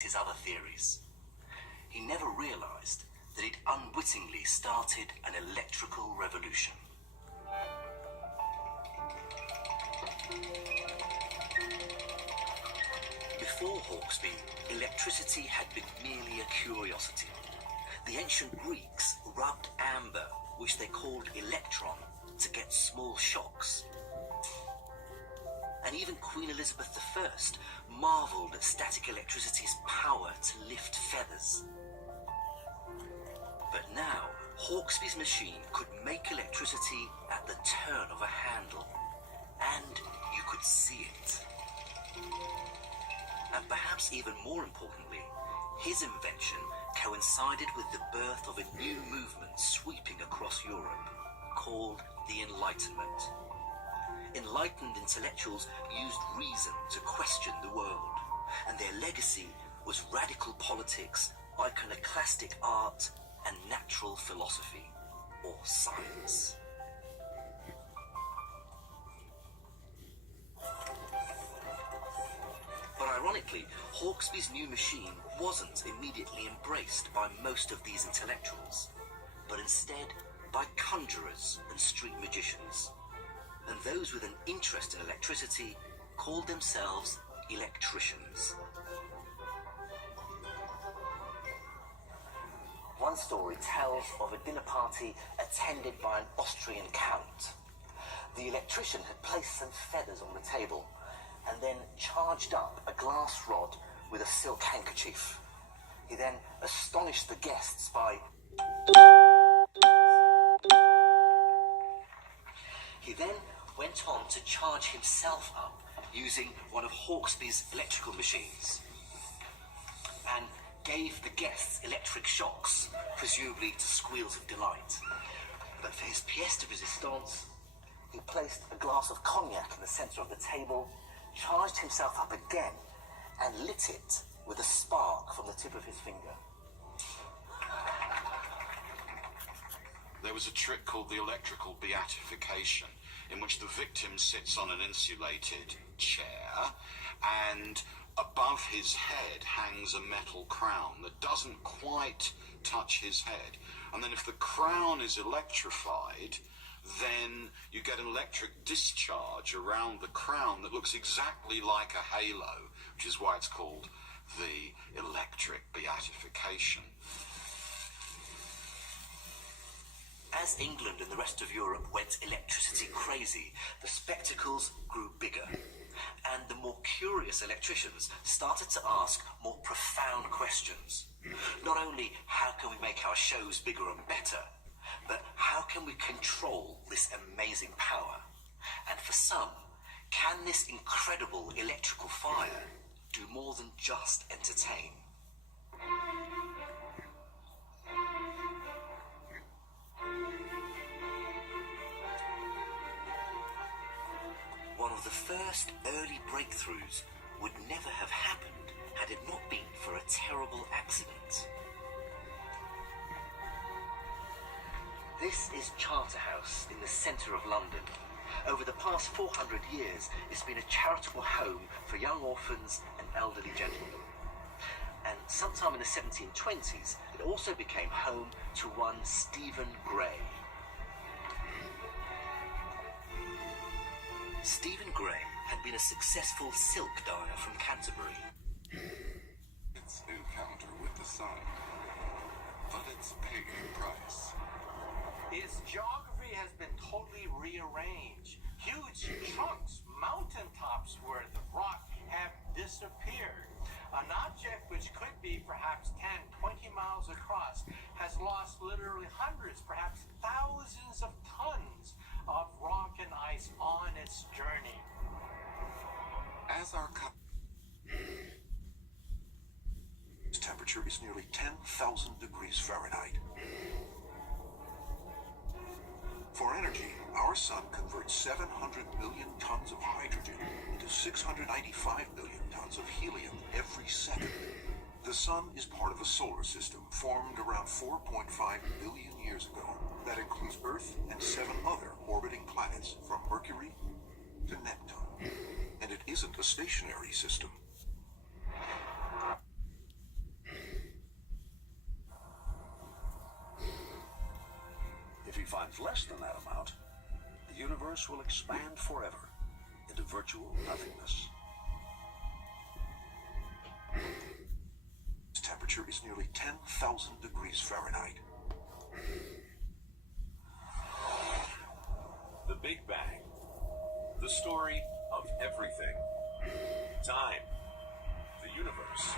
his other theories. He never realized that he'd unwittingly started an electrical revolution. Before Hawksby, electricity had been merely a curiosity. The ancient Greeks rubbed amber, which they called electron, to get small shocks. And even Queen Elizabeth I marvelled at static electricity's power to lift feathers. But now, Hawksby's machine could make electricity at the turn of a handle, and you could see it. And perhaps even more importantly, his invention coincided with the birth of a new movement sweeping across Europe, called the Enlightenment. Enlightened intellectuals used reason to question the world, and their legacy was radical politics, iconoclastic art, and natural philosophy, or science. But ironically, Hawksby's new machine wasn't immediately embraced by most of these intellectuals, but instead by conjurers and street magicians. And those with an interest in electricity called themselves electricians. One story tells of a dinner party attended by an Austrian count. The electrician had placed some feathers on the table and then charged up a glass rod with a silk handkerchief. He then astonished the guests by... He then went on to charge himself up using one of Hawksby's electrical machines and gave the guests electric shocks, presumably to squeals of delight. But for his pièce de résistance, he placed a glass of cognac in the centre of the table, charged himself up again, and lit it with a spark from the tip of his finger. There was a trick called the electrical beatification, in which the victim sits on an insulated chair, and above his head hangs a metal crown that doesn't quite touch his head. And then if the crown is electrified, then you get an electric discharge around the crown that looks exactly like a halo, which is why it's called the electric beatification. As England and the rest of Europe went electricity crazy, the spectacles grew bigger. And the more curious electricians started to ask more profound questions. Not only how can we make our shows bigger and better, but how can we control this amazing power? And for some, can this incredible electrical fire do more than just entertain? One of the first early breakthroughs would never have happened had it not been for a terrible accident. This is Charterhouse in the centre of London. Over the past 400 years, it's been a charitable home for young orphans and elderly gentlemen. And sometime in the 1720s, it also became home to one Stephen Gray. Stephen Gray had been a successful silk dyer from Canterbury. Its encounter with the sun, but it's paid a price. Its geography has been totally rearranged. Huge chunks, mountaintops worth of rock have disappeared. An object which could be perhaps 10, 20 miles across has lost literally hundreds, perhaps thousands of tons of rock and ice on its journey. As our temperature is nearly 10,000 degrees Fahrenheit. For energy, our sun converts 700 million tons of hydrogen into 695 million tons of helium every second. The sun is part of a solar system formed around 4.5 billion years ago. That includes Earth and 7 other orbiting planets from Mercury to Neptune. And it isn't a stationary system. finds less than that amount, the universe will expand forever into virtual nothingness. Its temperature is nearly 10,000 degrees Fahrenheit. The Big Bang. The story of everything. Time. The universe.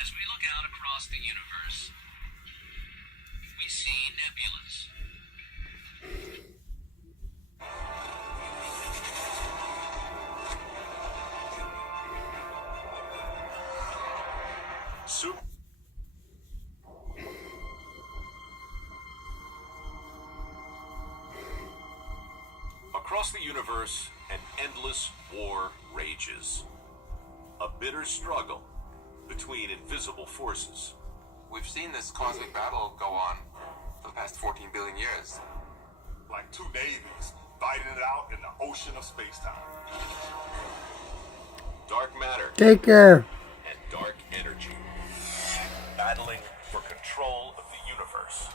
As we look out across the universe, we see nebulas. Across the universe, an endless war rages. A bitter struggle between invisible forces. We've seen this cosmic battle go on for the past 14 billion years. Like two navies fighting it out in the ocean of space-time. Dark matter Take care. and dark energy. Battling for control of the universe.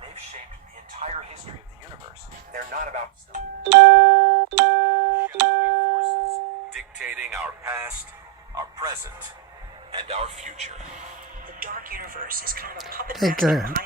They've shaped the entire history of the universe. They're not about stuff. Shadowy forces dictating our past, our present, and our future. The dark universe is kind of a puppet Take master care. behind